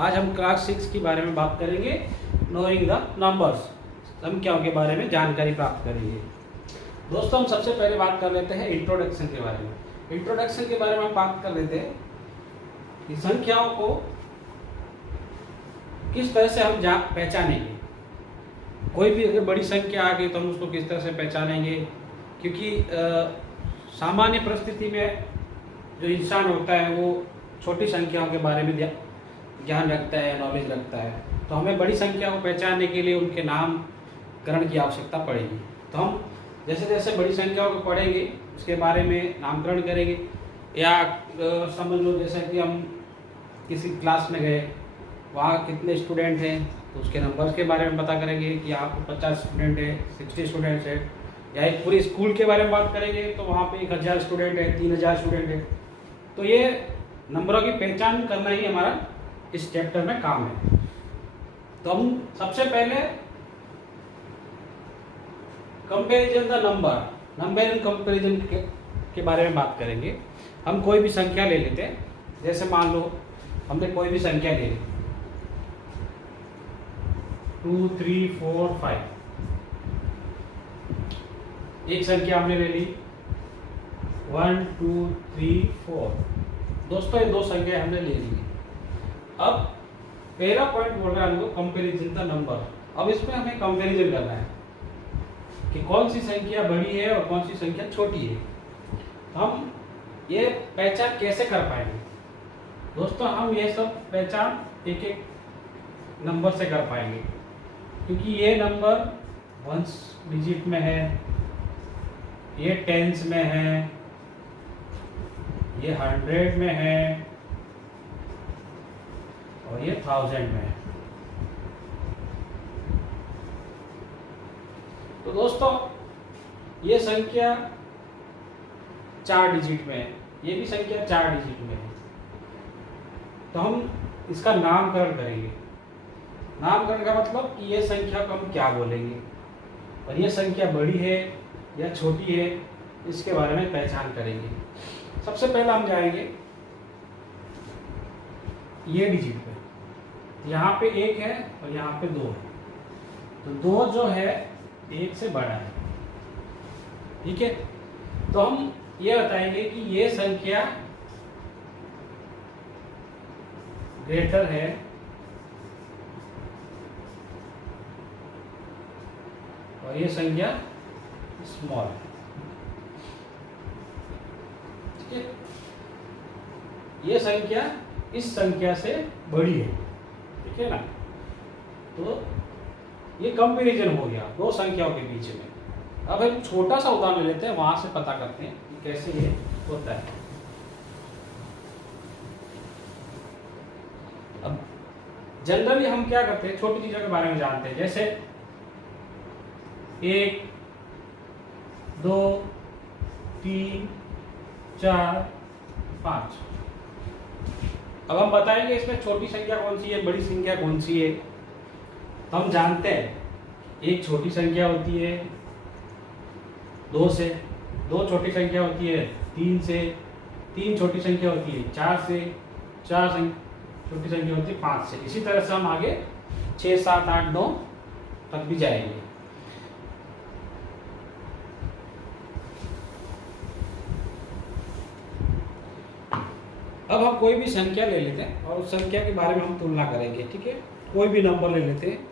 आज हम क्लास 6 के बारे में बात करेंगे, नोइंग द नंबर्स, संख्याओं के बारे में जानकारी प्राप्त करेंगे। दोस्तों, हम सबसे पहले बात कर लेते हैं इंट्रोडक्शन के बारे में। इंट्रोडक्शन के बारे में हम बात कर लेते हैं कि संख्याओं को किस तरह से हम पहचानेंगे। कोई भी अगर बड़ी संख्या आ गई तो हम उसको किस तरह से पहचानेंगे, क्योंकि सामान्य परिस्थिति में जो इंसान होता है वो छोटी संख्याओं के बारे में ज्ञान रखता है, नॉलेज रखता है। तो हमें बड़ी संख्या को पहचानने के लिए उनके नामकरण की आवश्यकता पड़ेगी। तो हम जैसे जैसे बड़ी संख्याओं को पढ़ेंगे उसके बारे में नामकरण करेंगे। या समझ लो जैसे कि हम किसी क्लास में गए, वहाँ कितने स्टूडेंट हैं तो उसके नंबर्स के बारे में पता करेंगे कि आपको 50 स्टूडेंट है, 60 स्टूडेंट्स है। या एक पूरी स्कूल के बारे में बात करेंगे तो वहाँ पे 1000 स्टूडेंट है, 3000 स्टूडेंट है। तो ये नंबरों की पहचान करना ही हमारा इस चैप्टर में काम है। तो हम सबसे पहले comparison the number and comparison के बारे में बात करेंगे। हम कोई भी संख्या ले लेते हैं, जैसे मान लो हमने कोई भी संख्या ले ली 2, 3, 4, 5। एक संख्या हमने ले ली 1, 2, 3, 4। दोस्तों, ये दो संख्या हमने ले ली। अब पहला पॉइंट बोल रहा है हमको कंपैरिजन द नंबर। अब इसमें हमें कंपैरिजन करना है कि कौन सी संख्या बड़ी है और कौन सी संख्या छोटी है। हम ये पहचान कैसे कर पाएंगे? दोस्तों, हम ये सब पहचान एक एक नंबर से कर पाएंगे, क्योंकि ये नंबर 1 डिजिट में है, ये 10s में है, ये 100 में है और ये 1000 में है। तो दोस्तों, ये संख्या 4 डिजिट में है, ये भी संख्या 4 डिजिट में है। तो हम इसका नामकरण करेंगे। नामकरण का मतलब कि ये संख्या को हम क्या बोलेंगे और ये संख्या बड़ी है या छोटी है, इसके बारे में पहचान करेंगे। सबसे पहले हम जाएंगे ये डिजिट पे। यहाँ पे 1 है और यहाँ पे 2 है। तो 2 जो है 1 से बड़ा है, ठीक है। तो हम ये बताएंगे कि ये संख्या ग्रेटर है और ये संख्या स्मॉल है, ठीक है। ये संख्या इस संख्या से बड़ी है, ठीक है ना। तो ये कंपैरिजन हो गया दो संख्याओं के बीच में। अब एक छोटा सा उदाहरण लेते हैं, वहां से पता करते हैं कि कैसे ये होता है। अब जनरली हम क्या करते हैं, छोटी चीजों के बारे में जानते हैं, जैसे 1, 2, 3, 4, 5। अब हम बताएंगे इसमें छोटी संख्या कौन सी है, बड़ी संख्या कौन सी है। तो हम जानते हैं एक छोटी संख्या होती है 2 से, 2 छोटी संख्या होती है 3 से, 3 छोटी संख्या होती है 4 से, 4 छोटी संख्या होती है 5 से। इसी तरह से हम आगे 6, 7, 8, 9 तक भी जाएंगे। अब हम कोई भी संख्या ले लेते हैं और उस संख्या के बारे में हम तुलना करेंगे, ठीक है। कोई भी नंबर ले लेते हैं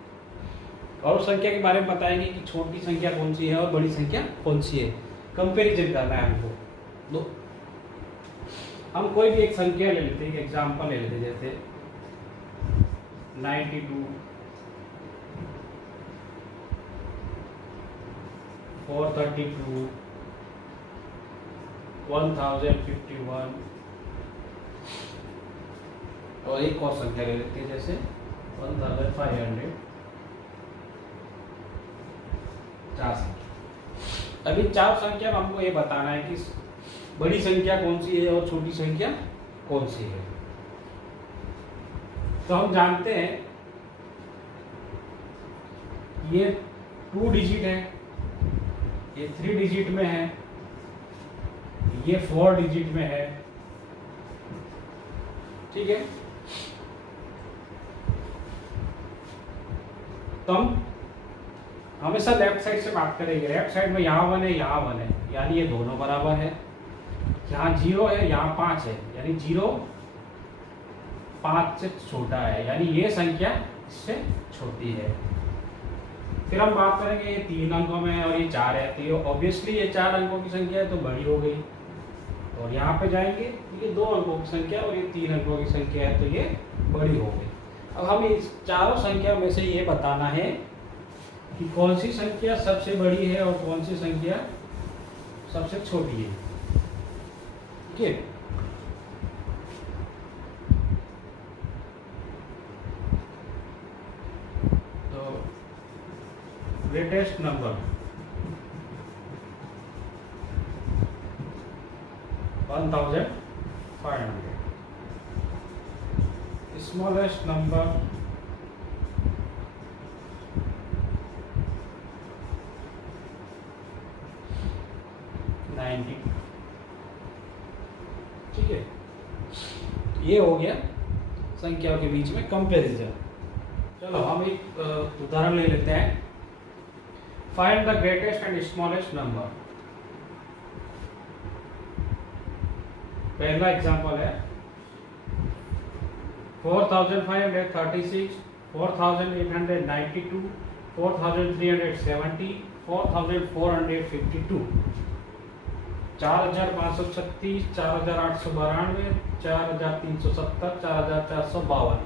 और उस संख्या के बारे में बताएंगे कि छोटी संख्या कौन सी है और बड़ी संख्या कौन सी है। कंपैरिजन करना है हमको। हम कोई भी एक संख्या ले लेते हैं, एक एग्जांपल ले लेते हैं, जैसे 92, 432, 1051 और एक और संख्या ले लेते हैं, जैसे 1500। 4 संख्या। अभी 4 संख्या में हमको ये बताना है कि बड़ी संख्या कौन सी है और छोटी संख्या कौन सी है। तो हम जानते हैं ये 2 डिजिट है, ये 3 डिजिट में है, ये 4 डिजिट में है, ठीक है। तो हम हमेशा लेफ्ट साइड से बात करेंगे। लेफ्ट साइड में यहाँ 1 है, यहाँ 1 है, यानी ये दोनों बराबर है। यहाँ 0 है, यहाँ 5 है, यानी 0 5 से छोटा है, यानी ये संख्या इससे छोटी है। फिर हम बात करेंगे ये 3 अंकों में और ये 4 है, तो ये ऑब्वियसली ये 4 अंकों की संख्या है तो बड़ी हो गई। और यहाँ पे जाएंगे ये 2 अंकों की संख्या और ये 3 अंकों की संख्या है तो ये बड़ी हो गई। अब हम इस चारों संख्या में से ये बताना है कि कौन सी संख्या सबसे बड़ी है और कौन सी संख्या सबसे छोटी है। ठीक है, तो ग्रेटेस्ट नंबर 1500, स्मॉलेस्ट नंबर 90। ठीक है, ये हो गया संख्याओं के बीच में कंपैरिजन। चलो हम एक उदाहरण ले लेते हैं। Find the greatest and smallest number. पहला एग्जांपल है 4536, 4892, 4370, 4452, 4536, 4892, 4370, 4452।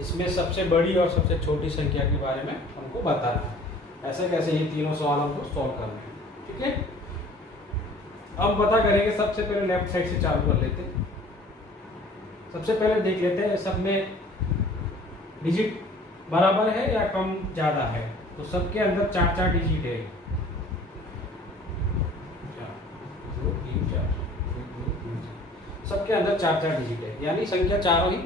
इसमें सबसे बड़ी और सबसे छोटी संख्या के बारे में हमको बताना है। ऐसे कैसे ये तीनों सवाल हमको सॉल्व करने हैं। ठीक है, अब पता करेंगे। सबसे पहले लेफ्ट साइड से चालू कर लेते हैं। सबसे पहले देख लेते हैं सब में डिजिट बराबर है या कम ज़्यादा है। तो सबके अंदर 4 डिजिट है। 2 3 4, सबके अंदर 4 डिजिट है, यानी संख्या चारों ही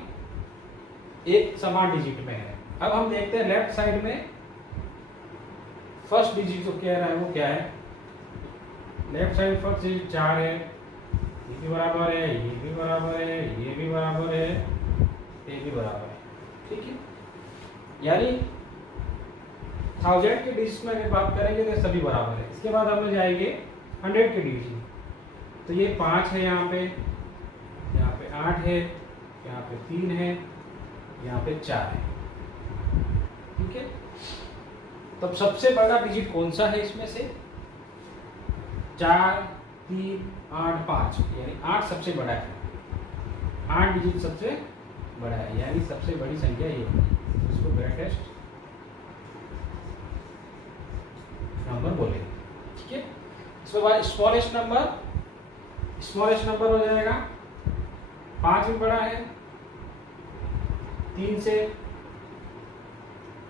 एक समान डिजिट में है। अब हम देखते हैं लेफ्ट साइड में फर्स्ट डिजिट जो कह रहा है वो क्या है। लेफ्ट साइड फर्स्ट डिजिट 4 है, ये भी बराबर है, ये भी बराबर है, ये भी बराबर है, ये भी बराबर है। ठीक है, यानी 1000 के डिजिट में अगर बात करेंगे तो सभी बराबर है। इसके बाद हम जाएंगे 100 के डिजिट। तो ये 5 है, यहाँ पे 8 है, यहाँ पे 3 है, यहाँ पे 4 है। ठीक है, तब सबसे बड़ा डिजिट कौन सा है इसमें से? 4 3 8 5, यानी 8 सबसे बड़ा है। 8 डिजिट सबसे बड़ा है, यानी सबसे बड़ी संख्या ये है। इसको ग्रेटेस्ट नंबर बोले। ठीक है, इसके बाद स्मॉलेस्ट नंबर हो जाएगा 5 भी बड़ा है 3 से,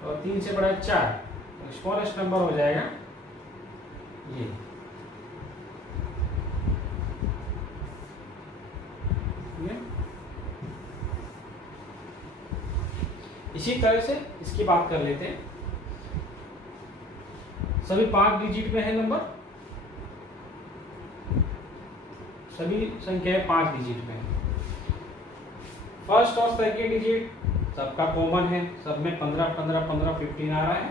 और 3 से बड़ा है 4। तो स्मॉलेस्ट नंबर हो जाएगा ये। इसी तरह से इसकी बात कर लेते हैं। सभी 5 डिजिट में है नंबर, सभी संख्याएं 5 डिजिट में है। फर्स्ट और सेकेंड डिजिट सबका कॉमन है, सब में 15 15 15 15 आ रहा है।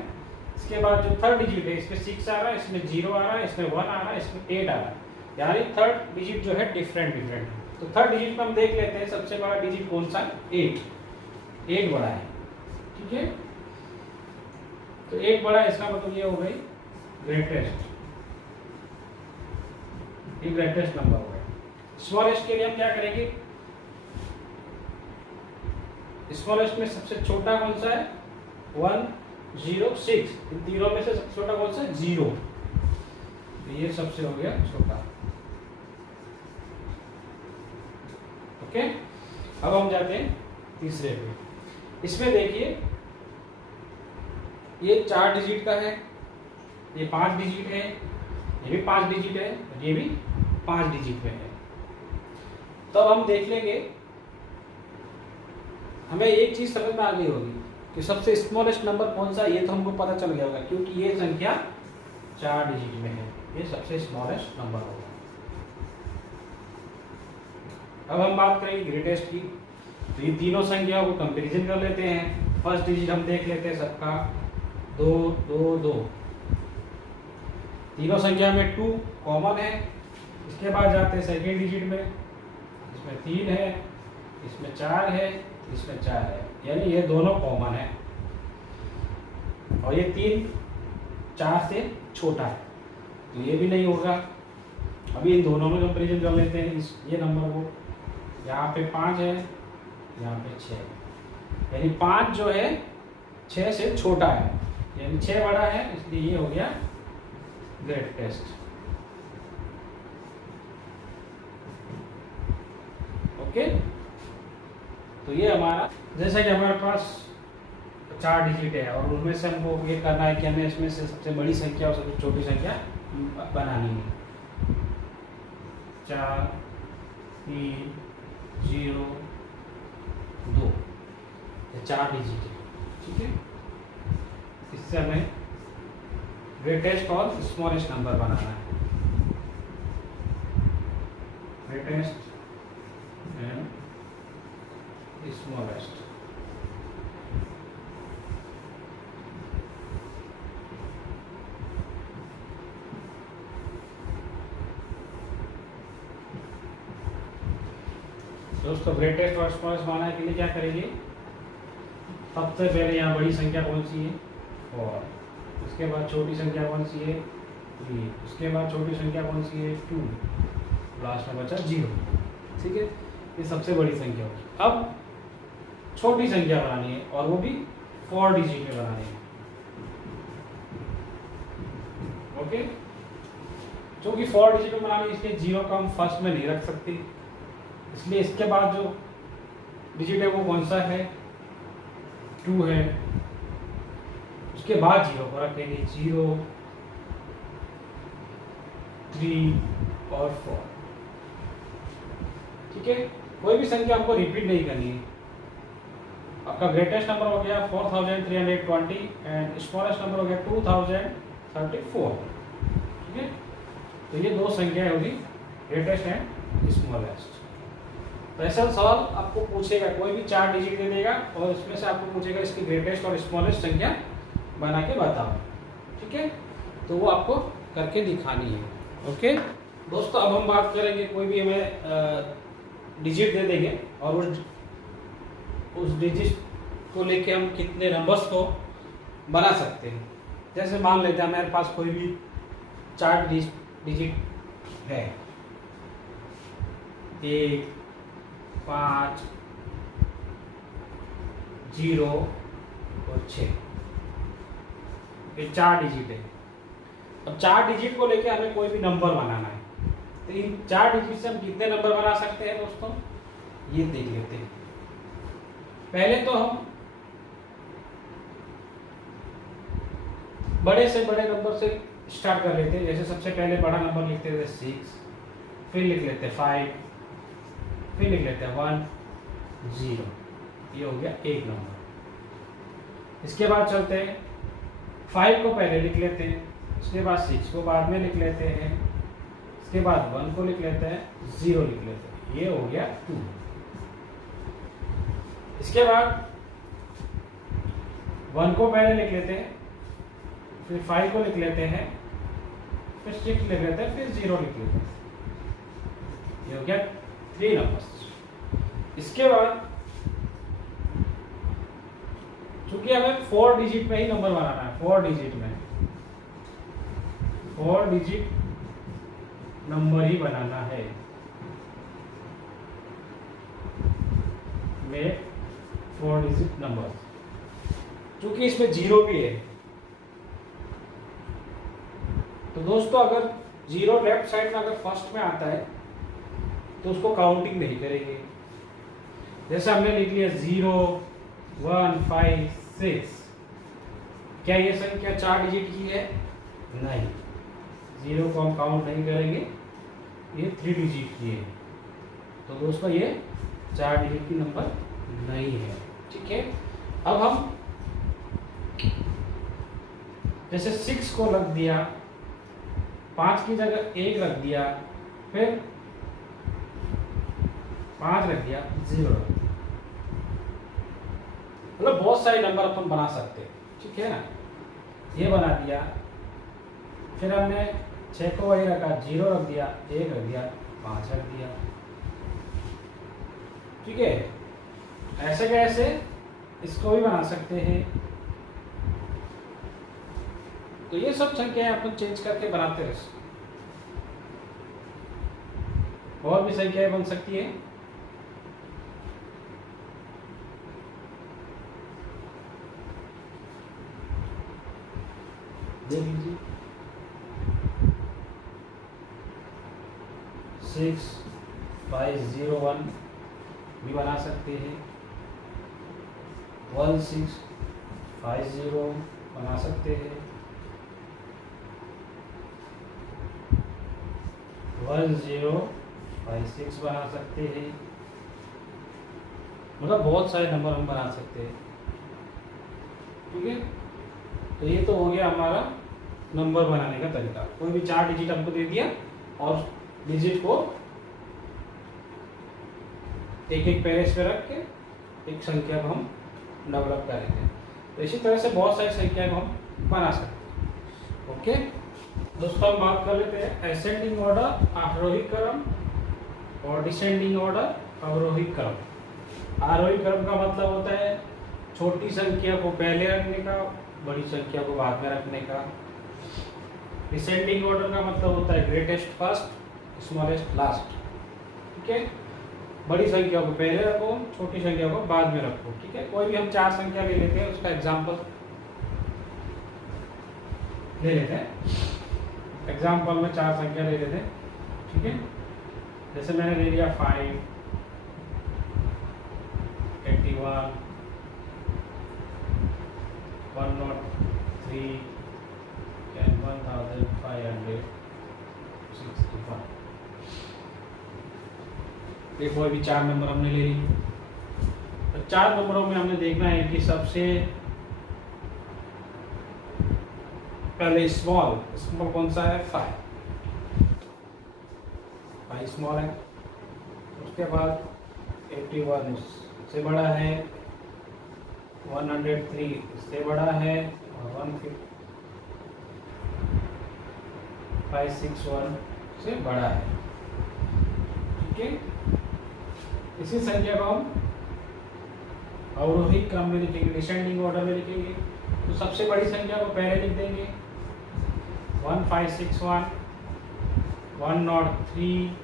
इसके बाद जो थर्ड डिजिट है इसमें 6 आ रहा है, इसमें 0 आ रहा है, इसमें 1 आ रहा है, इसमें 8 आ रहा है, यानी थर्ड डिजिट जो है डिफरेंट है। तो थर्ड डिजिट में हम देख लेते हैं सबसे बड़ा डिजिट कौन सा है? 8 बड़ा है। ठीक है, तो 8 बड़ा है, इसका मतलब ये हो गई ग्रेटेस्ट, ये ग्रेटेस्ट नंबर हो गया। स्मॉलेस्ट के लिए हम क्या करेंगे? स्मॉलेस्ट में सबसे छोटा कौन सा है? 106। इन तीनों में से सबसे छोटा कौन सा है? 0। तो ये सबसे हो गया छोटा। ओके, अब हम जाते हैं तीसरे पे। इसमें देखिए ये 4 डिजिट का है, ये 5 डिजिट है, ये भी 5 डिजिट है, ये भी 5 डिजिट में है। तब हम देख लेंगे, हमें एक चीज समझ में आ गई होगी कि सबसे स्मॉलेस्ट नंबर कौन सा है। ये तो हमको पता चल गया होगा क्योंकि ये संख्या 4 डिजिट में है, ये सबसे स्मॉलेस्ट नंबर होगा। अब हम बात करेंगे ग्रेटेस्ट की। तो ये तीनों संख्याओं को कंपैरिजन कर लेते हैं। फर्स्ट डिजिट हम देख लेते हैं सबका, 2 2 2। तीनों संख्या में 2 कॉमन है। इसके बाद जाते हैं सेकेंड डिजिट में, इसमें 3 है, इसमें 4 है, इसमें 4 है, यानी ये दोनों कॉमन है और ये 3 4 से छोटा है, तो ये भी नहीं होगा। अभी इन दोनों में कंपेरिजन कर लेते हैं। ये नंबर को, यहाँ पे 5 है, यहाँ पे 6 है, यानी 5 जो है 6 से छोटा है, यानी 6 बड़ा है, इसलिए ये हो गया ग्रेटेस्ट। ओके, तो ये हमारा, जैसा कि हमारे पास 4 डिजिट है और उनमें से हमको ये करना है कि हमें इसमें से सबसे बड़ी संख्या और सबसे छोटी संख्या बनानी है। 4 3 0 2, ये 4 डिजिट है, ठीक है। इससे हमें ग्रेटेस्ट और स्मॉलेस्ट नंबर बनाना है। Greatest and smallest. दोस्तों, ग्रेटेस्ट और स्मॉलेस्ट बनाने के लिए क्या करेंगे? सबसे पहले यहाँ बड़ी संख्या कौन सी है? 4। उसके बाद छोटी संख्या कौन सी है? 3। उसके बाद छोटी संख्या कौन सी है? 2। लास्ट में बचा 0। ठीक है, ये सबसे बड़ी संख्या होगी। अब छोटी संख्या बनानी है और वो भी 4 डिजिट में बनानी है। ओके, क्योंकि 4 डिजिट में बनानी है, इसलिए 0 का हम फर्स्ट में नहीं रख सकते, इसलिए इसके बाद जो डिजिट है वो कौन सा है? 2 है। उसके बाद 0 को रखेंगे, 0 3 और 4। ठीक है, कोई भी संख्या हमको रिपीट नहीं करनी है। आपका ग्रेटेस्ट नंबर हो गया 4320 एंड स्मॉलेस्ट नंबर हो गया 2034। ठीक है, तो ये 2 संख्याएं होगी, ग्रेटेस्ट एंड स्मॉलेस्ट। तो ऐसा सवाल आपको पूछेगा, कोई भी 4 डिजिट दे देगा और उसमें से आपको पूछेगा इसकी ग्रेटेस्ट और स्मॉलेस्ट संख्या बना के बताओ। ठीक है, तो वो आपको करके दिखानी है। ओके दोस्तों, अब हम बात करेंगे, कोई भी हमें डिजिट दे देंगे और उस डिजिट को लेके हम कितने नंबर्स को बना सकते हैं। जैसे मान लेते हैं हमारे पास कोई भी 4 डिजिट है, 1 5 0 और 6, ये 4 डिजिट है। अब 4 डिजिट को लेके हमें कोई भी नंबर बनाना है, तो इन 4 डिजिट से हम कितने नंबर बना सकते हैं दोस्तों, ये देख लेते हैं। पहले तो हम बड़े से बड़े नंबर से स्टार्ट कर लेते हैं। जैसे सबसे पहले बड़ा नंबर लिखते थे 6, फिर लिख लेते 5, फिर लिख लेते हैं 1 0, ये हो गया एक नंबर। इसके बाद चलते हैं 5 को पहले लिख लेते हैं, उसके बाद 6 को बाद में लिख लेते हैं, इसके बाद 1 को लिख लेते हैं, 0 लिख लेते हैं, ये हो गया 2। इसके बाद 1 को पहले लिख लेते हैं, फिर 5 को लिख लेते हैं, फिर 6 लिख लेते हैं, फिर 0 लिख लेते हैं, ये हो गया 3 नंबर्स। इसके बाद चूंकि हमें 4 डिजिट में ही नंबर बनाना है, 4 डिजिट में 4 डिजिट नंबर ही बनाना है, में 4 डिजिट नंबर, चूंकि इसमें 0 भी है। तो दोस्तों, अगर 0 लेफ्ट साइड में अगर फर्स्ट में आता है तो उसको काउंटिंग नहीं करेंगे। जैसे हमने लिख लिया 0 1 5 6, क्या ये संख्या 4 डिजिट की है? नहीं, 0 को हम काउंट नहीं करेंगे, ये 3 डिजिट की है। तो दोस्तों, ये 4 डिजिट की नंबर नहीं है। ठीक है, अब हम जैसे 6 को रख दिया, 5 की जगह 1 रख दिया, फिर 5 रख दिया, 0 रख दिया, मतलब बहुत सारे नंबर अपन बना सकते हैं, ठीक है ना। ये बना दिया, फिर हमने 6 को वही रखा, 0 रख दिया, 1 रख दिया, 5 रख दिया, ठीक है। ऐसे कैसे इसको भी बना सकते हैं। तो ये सब संख्याएं अपन चेंज करके बनाते रह सकते। और भी संख्याएं बन सकती है। देख लीजिए 6501 भी बना सकते हैं, 1650 बना सकते हैं, 1056 बना सकते हैं। मतलब बहुत सारे नंबर हम बना सकते हैं, ठीक है। तो ये तो हो गया हमारा नंबर बनाने का तरीका। कोई भी 4 डिजिट हमको दे दिया और डिजिट को एक एक पेरेस पे रख के एक संख्या को हम डेवलप करेंगे। तो इसी तरह से बहुत सारी संख्या को हम बना सकते हैं। ओके दोस्तों, हम बात कर लेते हैं असेंडिंग ऑर्डर आरोही क्रम और डिसेंडिंग ऑर्डर अवरोही क्रम। आरोही क्रम का मतलब होता है छोटी संख्या को पहले रखने का, बड़ी संख्या को बाद में रखने का। डिसेंडिंग ऑर्डर का मतलब होता है ग्रेटेस्ट फर्स्ट, स्मॉलेस्ट लास्ट, ठीक है। बड़ी संख्या को पहले रखो, छोटी संख्या को बाद में रखो, ठीक है। कोई भी हम 4 संख्या ले लेते हैं, उसका एग्जांपल ले लेते हैं। एग्जांपल में 4 संख्या ले लेते हैं, ठीक है। जैसे मैंने ले लिया 5, 81, 103 and 1561। ये कोई भी 4 नंबर हमने ले ली। तो 4 नंबरों में हमने देखना है कि सबसे पहले स्मॉल कौन सा है, 5 स्मॉल है। उसके बाद 81 इससे बड़ा है, 103 इससे बड़ा है, और 1561 से बड़ा है, ठीक है। इसी संख्या को हम अवरोही क्रम में लिखेंगे, डिसेंडिंग ऑर्डर में लिखेंगे। तो सबसे बड़ी संख्या को पहले लिख देंगे 1561, 103,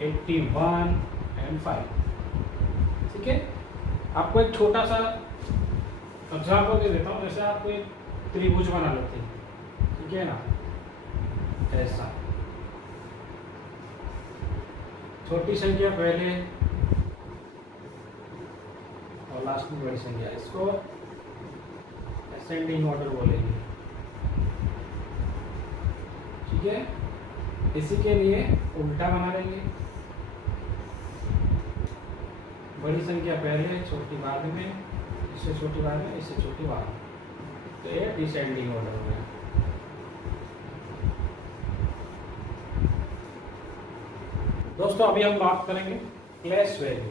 81 एंड 5, ठीक है। आपको एक छोटा सा एग्जाम्पल दे देता हूँ। जैसे आपको एक त्रिभुज बना लेते हैं, ठीक है ना, ऐसा छोटी संख्या पहले और लास्ट में बड़ी संख्या, इसको असेंडिंग ऑर्डर बोलेंगे, ठीक है। इसी के लिए उल्टा बना लेंगे, बड़ी संख्या पहले, छोटी बाद में, इससे छोटी बाद में, इससे छोटी बाद में। तो ये डिसेंडिंग ऑर्डर हो गया। दोस्तों अभी हम बात करेंगे प्लेस वैल्यू।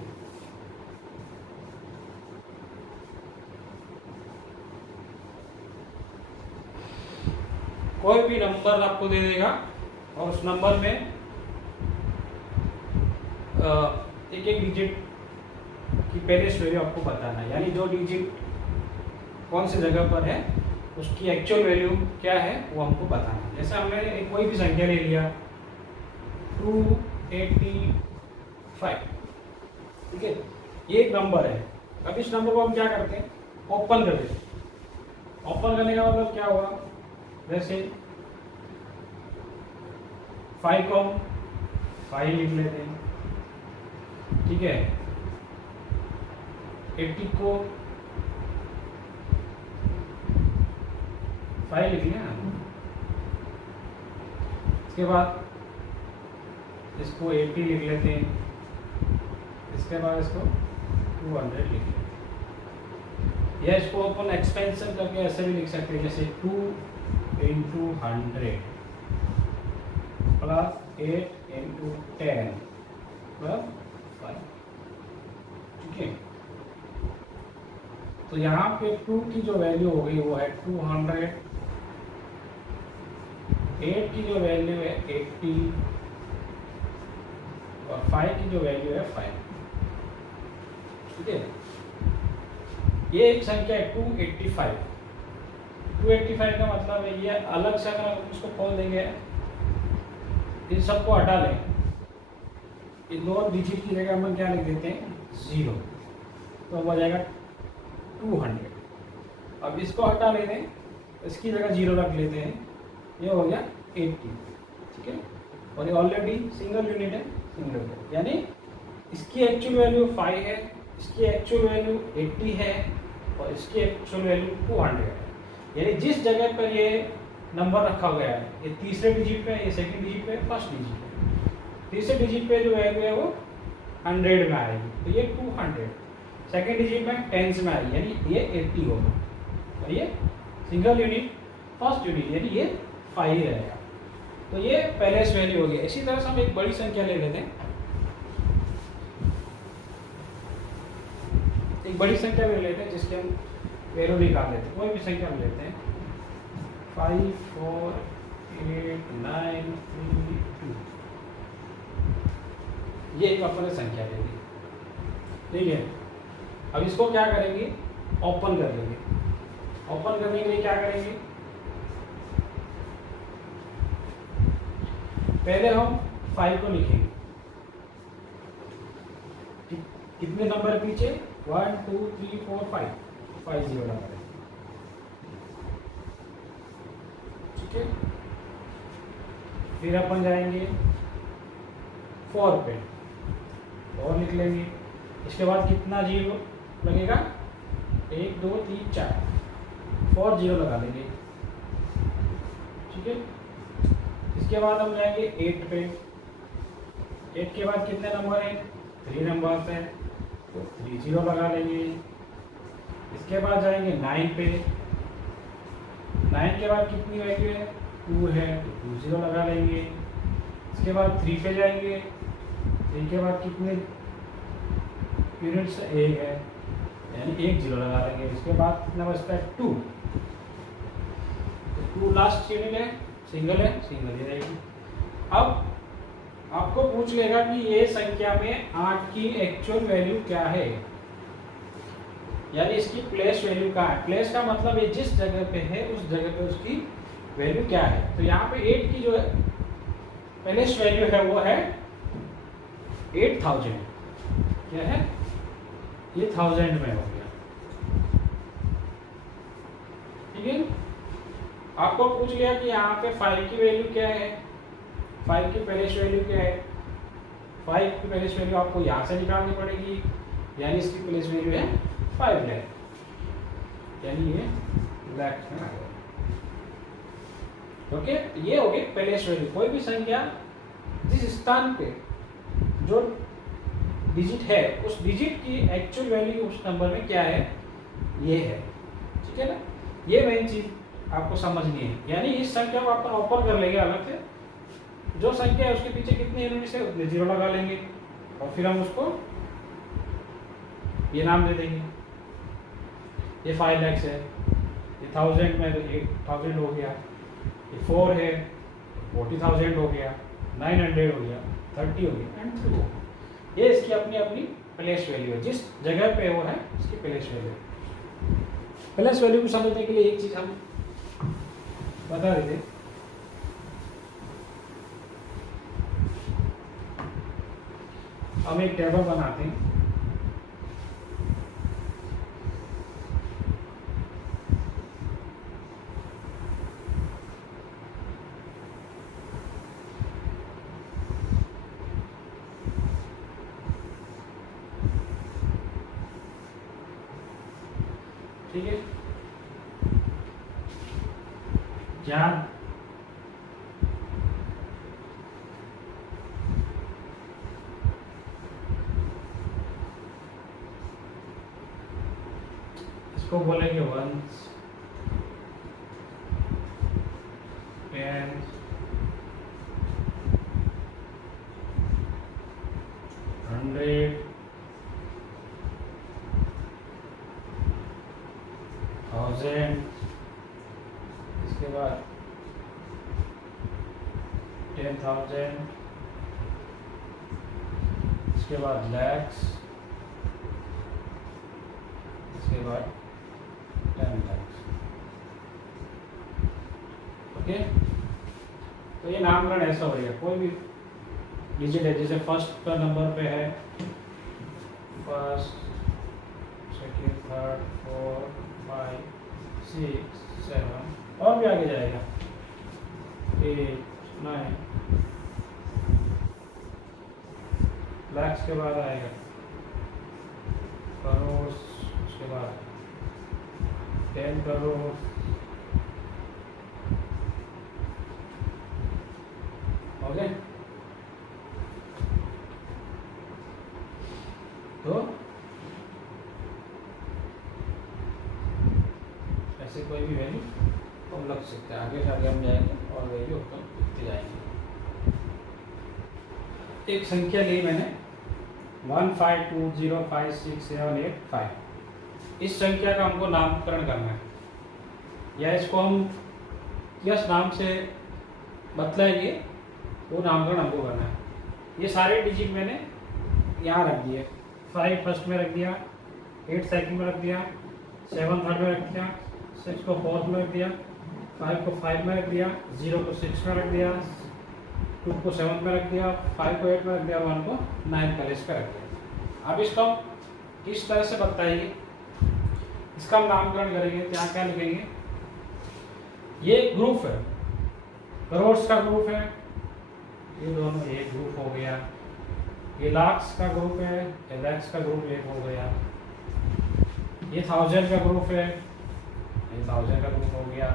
कोई भी नंबर आपको दे देगा और उस नंबर में एक एक डिजिट की पेरेस वैल्यू आपको बताना है, यानी जो डिजिट कौन सी जगह पर है उसकी एक्चुअल वैल्यू क्या है वो हमको बताना है। जैसे हमने कोई भी संख्या ले लिया 285, ठीक है। ये एक नंबर है। अब इस नंबर को हम क्या करते हैं, ओपन कर देते हैं। ओपन करने का मतलब क्या हुआ, जैसे 5 को हम 5 लिख लेते हैं, ठीक है। 80 को 5 लिख लिया। इसके बाद इसको 80 लिख लेते हैं, इसके बाद इसको 200 लिख लेते हैं, या इसको अपन एक्सपेंशन करके ऐसे भी लिख सकते हैं, जैसे 2 into 100 प्लस 8 into 10 प्लस 5, ठीक है। तो यहाँ पे 2 की जो वैल्यू हो गई वो है 200, 8 की जो वैल्यू है 80 और 5 की जो वैल्यू है 5। ठीक है, ये एक संख्या है 285। 285 का मतलब है ये अलग से अगर हम इसको खोल देंगे, इन सबको हटा लें, इन दो डिजिट की जगह हम क्या लिख देते हैं 0, तो अब आ जाएगा 200। अब इसको हटा लेते हैं, इसकी जगह 0 रख लेते हैं, ये हो गया 80। ठीक है, और ये ऑलरेडी सिंगल यूनिट है, सिंगल यूनिट, यानी इसकी एक्चुअल वैल्यू 5 है, इसकी एक्चुअल वैल्यू 80 है और इसकी एक्चुअल वैल्यू 200 है। यानी जिस जगह पर ये नंबर रखा गया है, ये तीसरे डिजिट पे, ये सेकंड डिजिट पे, फर्स्ट डिजिट पे, तीसरे डिजिट पे जो वैल्यू है वो 100 में आएगी, तो ये 200। सेकंड डिजिट में टेंस में आएगी, यानी ये 80 होगा, और ये सिंगल यूनिट फर्स्ट यूनिट यानी ये 5 रहेगा। तो ये पहले से वैल्यू हो गया। इसी तरह से हम एक बड़ी संख्या ले लेते हैं, एक बड़ी संख्या ले लेते हैं जिसके हम वैल्यू निकाल लेते हैं। कोई भी संख्या ले लेते हैं, 5 4 8 9 3 2, ये एक अपने संख्या ले ली। ठीक है, अब इसको क्या करेंगे, ओपन कर लेंगे। ओपन करने के लिए क्या करेंगे, पहले हम 5 को लिखेंगे, कितने नंबर पीछे 1 2 3 4 5, 5 0 लगा देंगे। ठीक है, फिर अपन जाएंगे 4 पे, 4 लिख लेंगे। इसके बाद कितना 0 लगेगा, 1 2 3 4, 4 0 लगा लेंगे। ठीक है, इसके बाद हम जाएंगे 8 पे, 8 के बाद कितने नंबर हैं, 3 नंबर है, तो 3 0 लगा लेंगे। इसके बाद जाएंगे 9 पे, 9 के बाद कितनी वैल्यू है, 2 है, तो 2 0 लगा लेंगे। इसके बाद 3 पे जाएंगे, 3 के बाद कितने यूनिट्स, 1 है, यानी 1 0 लगा लेंगे। इसके बाद कितना बचता है 2, तो 2 लास्ट यूनिट है, सिंगल है, सिंगल ही रहेगी। अब आपको पूछ लेगा कि ये संख्या में 8 की एक्चुअल वैल्यू क्या है, यानी इसकी प्लेस वैल्यू कहाँ है। प्लेस का मतलब ये जिस जगह पे है उस जगह पे उसकी वैल्यू क्या है। तो यहाँ पे 8 की जो है प्लेस वैल्यू है वो है 8000। क्या है, ये 1000 में हो गया। ठीक है, आपको पूछ लिया कि यहाँ पे 5 की वैल्यू क्या है, 5 की प्लेस वैल्यू क्या है। 5 की प्लेस वैल्यू आपको यहाँ से निकालनी पड़ेगी, यानी इसकी प्लेस वैल्यू है 5 लैख, यानी ये लैख में आ गया। ओके, ये हो गई प्लेस वैल्यू। कोई भी संख्या जिस स्थान पे जो डिजिट है उस डिजिट की एक्चुअल वैल्यू उस नंबर में क्या है, ये है। ठीक है ना, ये मेन चीज आपको समझनी है। यानी इस संख्या को अपन ओपन कर लेंगे अलग से, जो संख्या है उसके पीछे कितने यूनिट्स है उतने 0 लगा लेंगे, और फिर हम उसको ये नाम दे देंगे। ये 5 लाख है, ये 1000 में तो 8000 हो गया, ये 4 है 40,000 हो गया, 900 हो गया, 30 हो गया एंड 2 हो गया। ये इसकी अपनी अपनी प्लेस वैल्यू है, जिस जगह पे वो है उसकी प्लेस वैल्यू। प्लेस वैल्यू को समझने के लिए एक चीज हम बता देते हैं। हम एक टेबल बनाते हैं, ठीक है, क्या इसको बोलेंगे वंस, टेंस, हंड्रेड, 1000, इसके बाद 10,000, इसके बाद lakhs, इसके बाद 10 lakhs। ओके, तो ये नामकरण ऐसा हो गया। कोई भी डिजिट है, जैसे फर्स्ट का नंबर पे है, फर्स्ट, सेकेंड, थर्ड, 4, 5, 6, 7 और भी आगे जाएगा, 8, 9 लाख के बाद आएगा करोड़, उसके बाद 10 करोड़, ओके। तो ऐसे कोई भी वैल्यू हम लग सकते हैं, आगे से आगे हम जाएंगे और वैल्यू हम लिखते जाएंगे। एक संख्या ली मैंने 152056785। इस संख्या का हमको नामकरण करना है, या इसको हम किस नाम से बतलाएंगे वो नामकरण हमको करना है। ये सारे डिजिट मैंने यहाँ रख दिए। 5 फर्स्ट में रख दिया, 8 सेकंड में रख दिया, 7 थर्ड में रख दिया, 6 को फोर्थ में रख दिया, 5 को 5 में रख दिया, 0 को 6 में रख दिया, 2 को 7 में रख दिया, 5 को 8 में रख दिया, 1 को 9 प्लेस पे रख दिया। अब इसको हम किस तरह से बताइए, इसका हम नामकरण करेंगे। क्या क्या लिखेंगे? ये एक ग्रुप है, करोड़ का ग्रुप है, ये दोनों एक ग्रुप हो गया। ये लाख्स का ग्रुप है, ये लैक्स का ग्रुप एक हो गया। ये 1000 का ग्रुप है, ये 1000 का ग्रुप हो गया।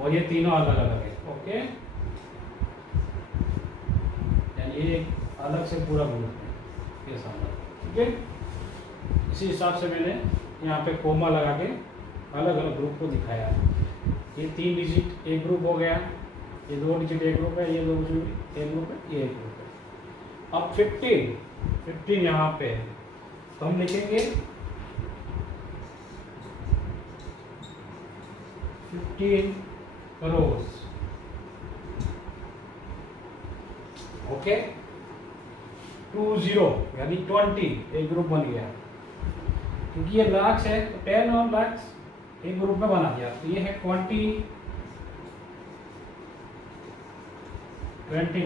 और ये तीनों अलग अलग है, ओके। यानी ये अलग से पूरा ग्रुप है, ये समझ, ठीक है। इसी हिसाब से मैंने यहाँ पे कोमा लगा के अलग अलग ग्रुप को दिखाया। ये 3 डिजिट एक ग्रुप हो गया, ये 2 डिजिट एक ग्रुप है, ये 2 डिजिट एक ग्रुप है, ये एक ग्रुप है। अब 15 यहाँ पे है, तो हम लिखेंगे 15 करोड़, ओके। 20 यानी 20 एक ग्रुप बन गया, क्योंकि ये लाख्स है तो 10 और लाख्स एक ग्रुप में बना दिया। तो ये है 20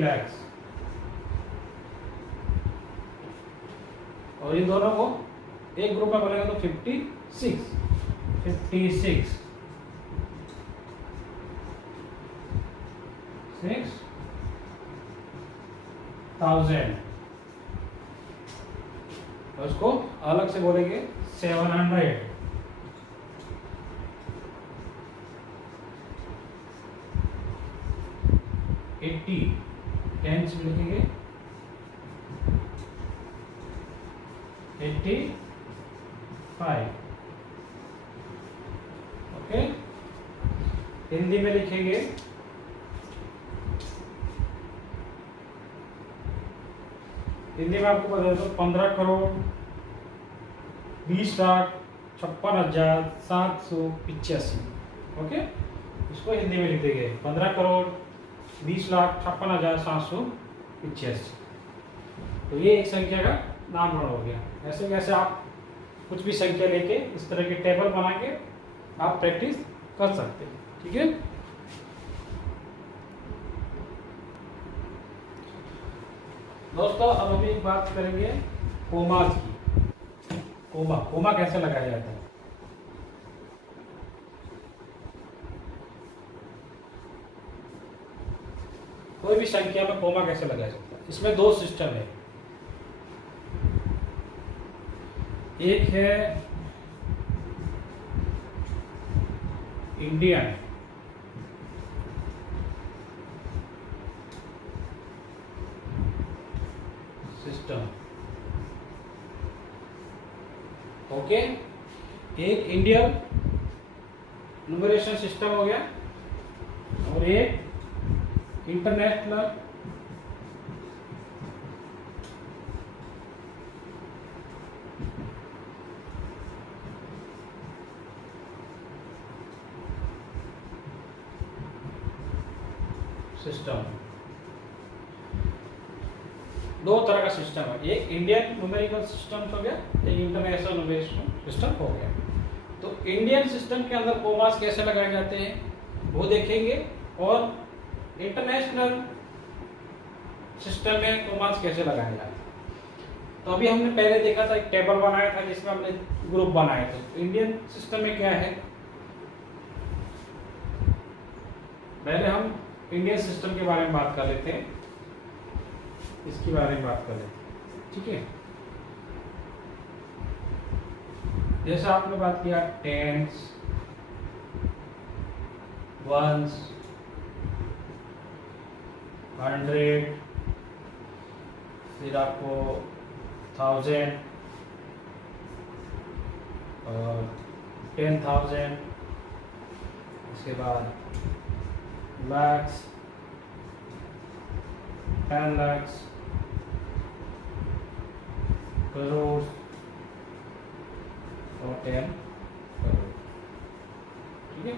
lakhs, और इन दोनों को एक ग्रुप में बनेगा तो 56 6,000। और उसको अलग से बोलेंगे 700। टेंस में लिखेंगे 85, ओके। हिंदी में लिखेंगे हिंदी में आपको बता दो 15 करोड़ 20,56,785, ओके। इसको हिंदी में लिख देंगे 15 करोड़ 20,56,785। तो ये एक संख्या का नामकरण हो गया। ऐसे कैसे आप कुछ भी संख्या लेके इस तरह के टेबल बना के आप प्रैक्टिस कर सकते हैं, ठीक है। दोस्तों अब हम एक बात करेंगे कोमा की। कोमा कैसे लगाया जाता है? कोई भी संख्या में कोमा कैसे लगाया जाता है? इसमें 2 सिस्टम है। एक है इंडियन सिस्टम, ओके। एक इंडियन न्यूमरेशन सिस्टम हो गया, और एक इंटरनेशनल सिस्टम, दो तरह का सिस्टम है, एक इंडियन न्यूमेरिकल सिस्टम हो गया, एक इंटरनेशनल न्यूमेरिकल सिस्टम हो गया। तो इंडियन सिस्टम के अंदर कोमास कैसे लगाए जाते हैं वो देखेंगे, और इंटरनेशनल सिस्टम में कोमास कैसे लगाए जाते हैं। तो अभी हमने पहले देखा था, एक टेबल बनाया था जिसमें हमने ग्रुप बनाए थे। तो इंडियन सिस्टम में क्या है, पहले हम इंडियन सिस्टम के बारे में बात कर लेते हैं, इसके बारे में बात कर लेते हैं, ठीक है। जैसे आपने बात किया टेंस, वंस, 100, फिर आपको 1000 और 10,000, उसके बाद lakhs, 10 lakhs, करोड़ और 10 करोड़, ठीक है।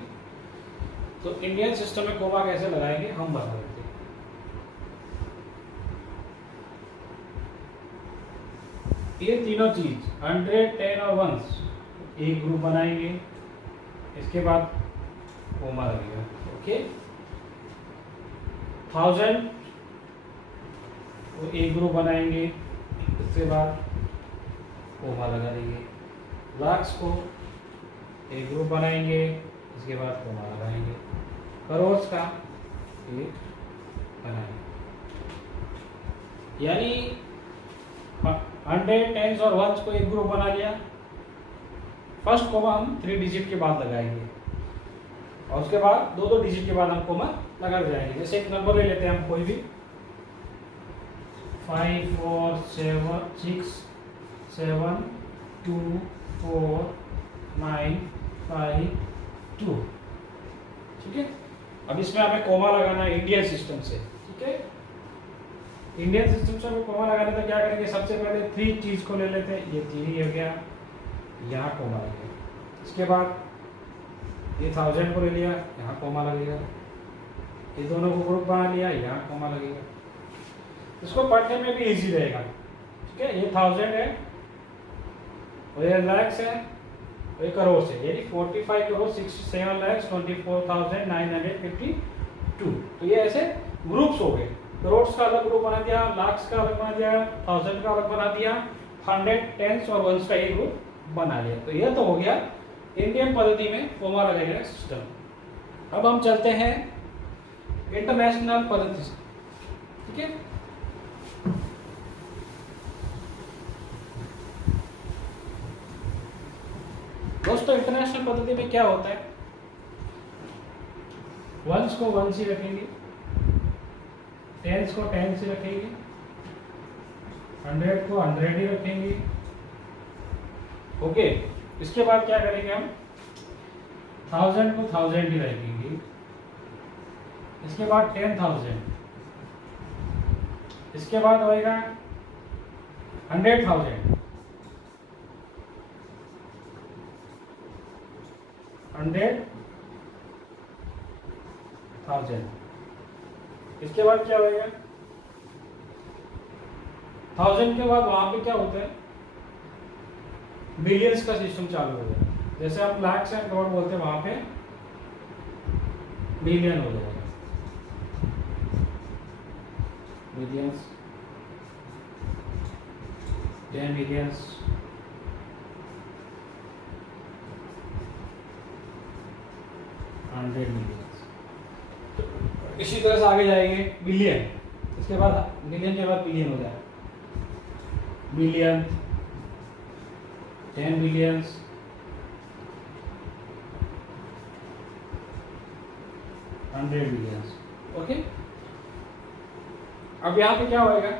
तो इंडियन सिस्टम में कोमा कैसे लगाएंगे हम बता देते हैं। ये तीनों चीज 100, 10 और 1 एक ग्रुप बनाएंगे, इसके बाद कोमा लगेगा, ओके। 1000 वो एक ग्रुप बनाएंगे, इसके बाद कोमा लगा देंगे। लाख्स को एक ग्रुप बनाएंगे, इसके बाद कोमा लगाएंगे। करोड़ का एक बनाएंगे, यानी 100, 10 और 1 को एक ग्रुप बना लिया। फर्स्ट कोमा हम 3 डिजिट के बाद लगाएंगे, और उसके बाद 2 डिजिट के बाद हम कोमा लगा जाएंगे। जैसे एक नंबर ले लेते हैं हम कोई भी, 5 4 7 6 7 2 4 9 5 2, ठीक है। अब इसमें हमें कोमा लगाना है इंडियन सिस्टम से, ठीक है। इंडियन सिस्टम से हमें कोमा लगाना तो क्या करेंगे, सबसे पहले 3 चीज को ले लेते हैं, ये 3 ही हो गया, यहाँ कोमा लगेगा। इसके बाद ये 1000 को ले लिया, यहाँ कोमा लगेगा। ये दोनों को ग्रुप बना लिया, यहाँ कोमा लगेगा। इसको पढ़ने में भी इजी रहेगा, ठीक है। ये 1000 है और ये लैक्स है और ये करोड़ से, यानी 45 करोड़ 67,24,952। तो ये ऐसे ग्रुप्स हो गए। करोड़ का अलग ग्रुप बना दिया, लाख्स का अलग बना दिया, 1000 का अलग बना दिया, 100, 10 और 1 का एक ग्रुप बना लिया। तो ये तो हो गया इंडियन पद्धति में कोमा लगाने का सिस्टम। अब हम चलते हैं इंटरनेशनल पद्धति से, ठीक है। दोस्तों इंटरनेशनल पद्धति में क्या होता है, वंस को 1 ही रखेंगे, टेंस को 10 ही रखेंगे, 100 को 100 ही रखेंगे, ओके। इसके बाद क्या करेंगे हम, 1000 को 1000 ही रखेंगे, इसके बाद 10,000, इसके बाद होएगा 100,000, 100,000, इसके बाद क्या होएगा 1000 के बाद वहां पे क्या होता है, बिलियंस का सिस्टम चालू हो जाएगा। जैसे आप लाख्स एंड करोड़ बोलते हैं, वहां पे बिलियन हो जाएगा, बिलियंस, 10 बिलियंस, 100 मिलियंस। इसी तरह से आगे जाएंगे बिलियन, इसके बाद मिलियन के बाद बिलियन हो जाएगा, बिलियन, 10 बिलियंस, 100 बिलियंस, ओके। अब यहाँ पे क्या होएगा,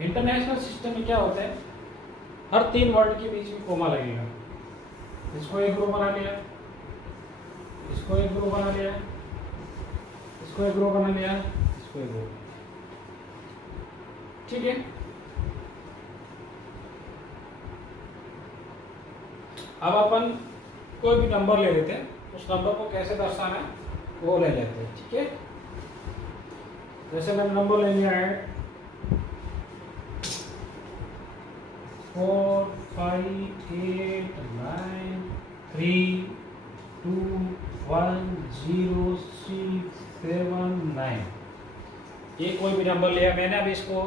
इंटरनेशनल सिस्टम में क्या होता है, हर 3 वर्ड के बीच में कोमा लगेगा। इसको एक ग्रुप बना लिया, इसको एक ग्रुप बना लिया, इसको एक ग्रुप बना लिया, इसको एक ग्रुप, ठीक है। अब अपन कोई भी नंबर ले लेते हैं, उस नंबर को कैसे दर्शाना है वो ले लेते हैं, ठीक है। जैसे मैंने नंबर ले लिया है 4 5 8 9 3 2 1 0 6 7 9। ये कोई भी नंबर लिया मैंने। अब इसको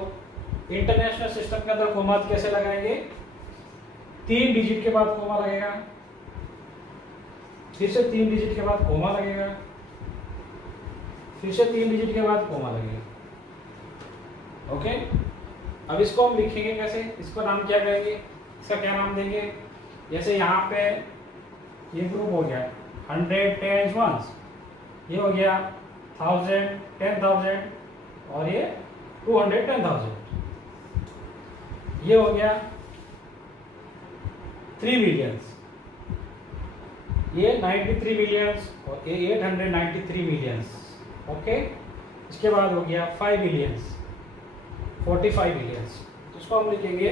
इंटरनेशनल सिस्टम के अंदर कोमा कैसे लगाएंगे? 3 डिजिट के बाद कोमा लगेगा, फिर से 3 डिजिट के बाद कोमा लगेगा, फिर से 3 डिजिट के बाद कोमा लगेगा। ओके, अब इसको हम लिखेंगे कैसे? इसको नाम क्या करेंगे? इसका क्या नाम देंगे? जैसे यहाँ पे ये ग्रुप हो गया 100 10 वंस, ये हो गया 1000 10,000 और ये 200 10,000, ये हो गया 3 मिलियंस, ये 93 मिलियंस और ये 893 मिलियंस। ओके, इसके बाद हो गया 5 मिलियंस 45 मिलियंस। तो इसको हम लिखेंगे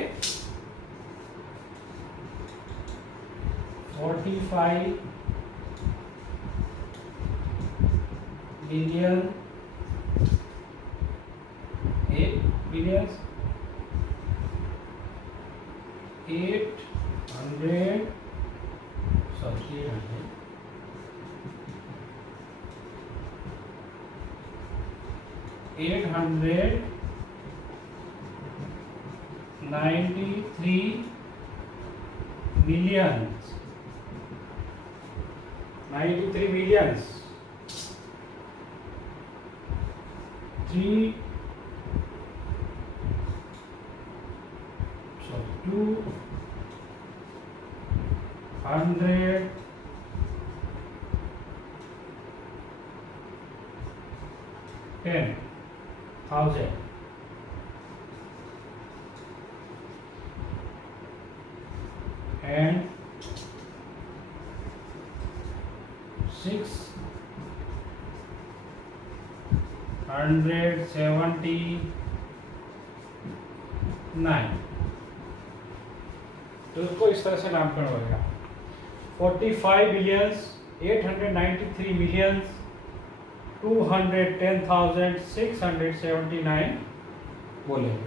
45 million 8 millions 800 sorry 893 millions 93 millions 3 so 200 10,000 and 679। तो इसको इस तरह से नामकरण होगा 45 बिलियंस 893 मिलियंस 210,679 बोलेंगे,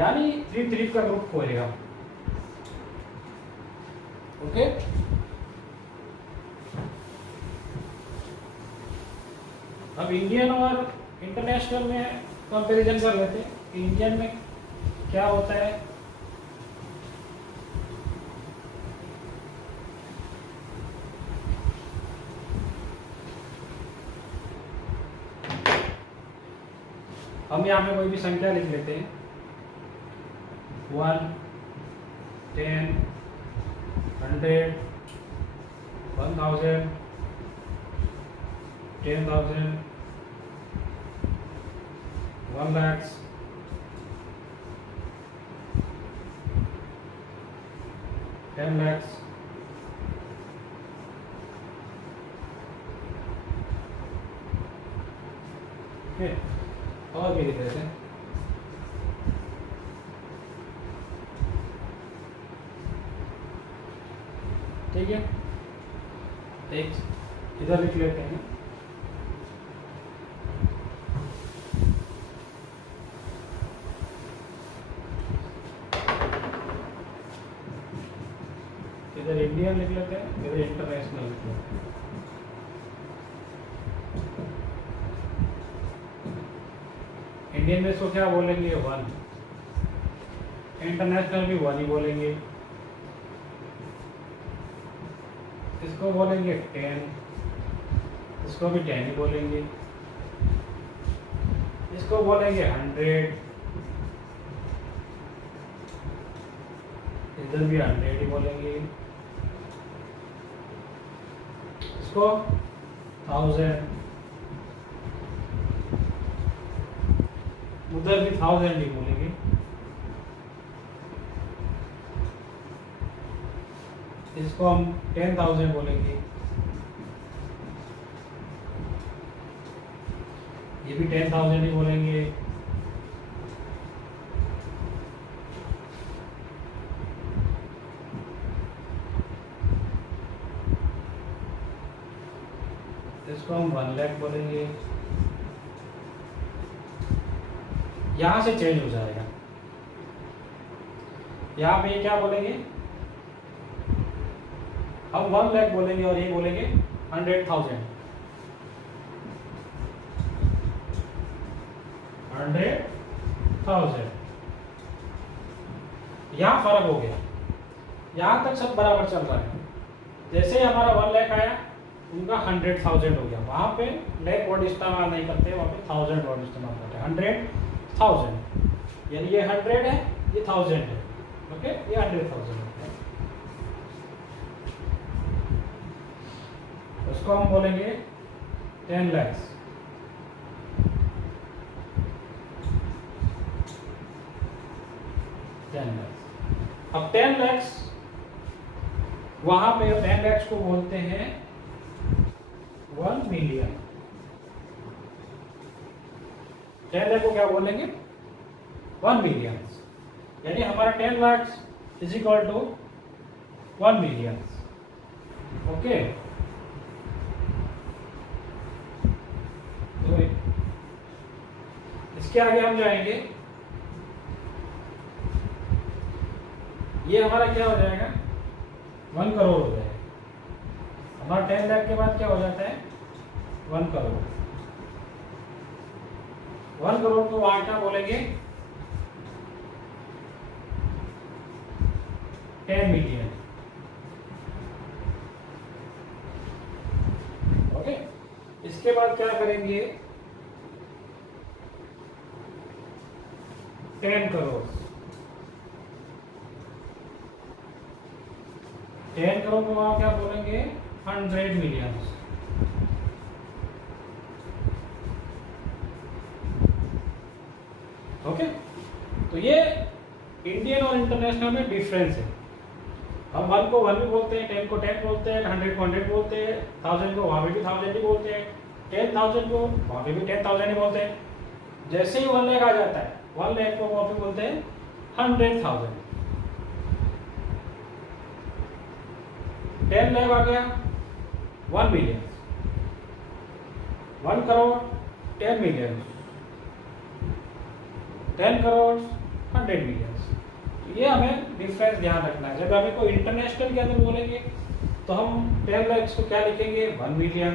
यानी 3 का ग्रुप खोलेगा। ओके, अब इंडियन और इंटरनेशनल में कंपैरिजन कर लेते हैं। इंडियन में क्या होता है? हम यहाँ पे कोई भी संख्या लिख लेते हैं 1 10 100 1000 10,000 1 लाख 10 लाख और भी लिख देते हैं। ठीक है, एक इधर लिख लेते हैं इधर इंडियन लिख लेते हैं, इधर इंटरनेशनल लिख लेते हैं। इंडियन में इसको क्या बोलेंगे? 1। इंटरनेशनल भी 1 ही बोलेंगे। इसको बोलेंगे 10, इसको भी 10 ही बोलेंगे। इसको बोलेंगे 100, इधर भी 100 ही बोलेंगे। इसको 1000, उधर भी 1000 ही बोलेंगे। इसको हम 10,000 बोलेंगे। ये भी 10,000 ही बोलेंगे। इसको हम 1 लाख बोलेंगे। यहाँ से चेंज हो जाएगा। यहाँ पे क्या बोलेंगे, हम 1 लाख बोलेंगे और ये बोलेंगे 100,000। 100,000 यहाँ फर्क हो गया। यहाँ तक सब बराबर चल रहा है। जैसे ही हमारा 1 लाख आया, उनका 100,000 हो गया। वहाँ पे लाख वर्ड इस्तेमाल नहीं करते, वहाँ पे 1000 वर्ड इस्तेमाल करते हैं। 100,000 यानी ये 100 है, ये 1000 है। ओके, ये 100,000 है। उसको हम बोलेंगे 10 lakhs। अब 10 lakhs, वहां पे 10 lakhs को बोलते हैं 1 million। 10 लाख को क्या बोलेंगे, 1 million। यानी हमारा 10 lakhs is equal to 1 million। Okay, तो इसके आगे हम जाएंगे। ये हमारा क्या हो जाएगा, 1 करोड़ हो जाएगा। हमारा 10 लाख के बाद क्या हो जाता है, 1 करोड़। 1 करोड़ को वहां क्या बोलेंगे, 10 मिलियन। ओके, इसके बाद क्या करेंगे, 10 करोड़। 10 करोड़ को वहां क्या बोलेंगे, 100 मिलियन। ओके, तो ये इंडियन और इंटरनेशनल में डिफरेंस है। हम 1 को 1 भी बोलते हैं, 10 को 10 बोलते हैं, 100 को 100 बोलते हैं, 1000 को वहां पे भी 1000 ही बोलते हैं, 10,000 को वहां पे भी 10,000 ही बोलते हैं। जैसे ही 1 लाख आ जाता है, 1 लाख को वहां पे बोलते हैं 100,000। 10 लाख आ गया, 1 million. 1 crore 10 million, 10 crore 100 million. ये हमें डिफरेंस ध्यान रखना है। जब हमें कोई इंटरनेशनल के अंदर बोलेंगे तो हम 10 लाख को क्या लिखेंगे, 1 मिलियन।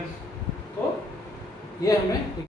तो ये हमें